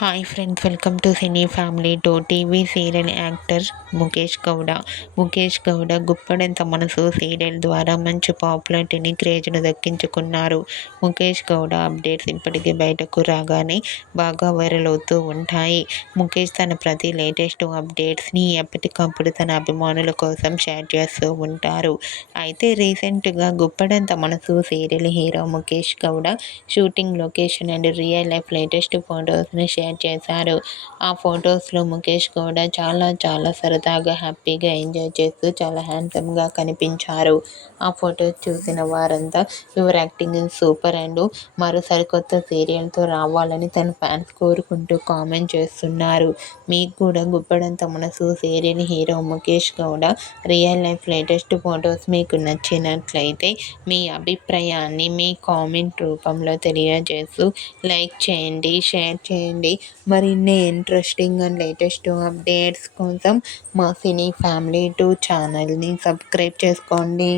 Hi friends, welcome to cine family two. TV serial actor Mukesh Gowda. Mukesh Gowda గుప్పడంత మనసు serial ద్వారా మంచి పాపులారిటీని, క్రేజ్ను దక్కించుకున్నారు. ముఖేష్ గౌడ అప్డేట్స్ ఇప్పటికీ బయటకు రాగానే బాగా వైరల్ అవుతూ ఉంటాయి. ముఖేష్ తన ప్రతి లేటెస్ట్ అప్డేట్స్ని ఎప్పటికప్పుడు తన అభిమానుల కోసం షేర్ చేస్తూ ఉంటారు. అయితే రీసెంట్గా గుప్పడంత మనసు serial hero Mukesh Gowda shooting location and real life latest ఫొటోస్ని షేర్ చేశారు. ఆ ఫొటోస్లో ముఖేష్ గౌడ చాలా సరదాగా, హ్యాపీగా ఎంజాయ్ చేస్తూ చాలా హ్యాండ్సమ్గా కనిపించారు. ఆ ఫొటోస్ చూసిన వారంతా your acting is super and మరో సరికొత్త సీరియల్తో రావాలని తన ఫ్యాన్స్ కోరుకుంటూ కామెంట్ చేస్తున్నారు. మీకు కూడా గుప్పడంత మనసు serial hero Mukesh Gowda real life latest photos మీకు నచ్చినట్లయితే మీ అభిప్రాయాన్ని మీ కామెంట్ రూపంలో తెలియజేస్తూ లైక్ చేయండి, షేర్ చేయండి. మరిన్ని ఇంట్రెస్టింగ్ అండ్ లేటెస్ట్ అప్డేట్స్ కోసం మా సినీ ఫ్యామిలీ 2 ఛానల్ని సబ్స్క్రైబ్ చేసుకోండి.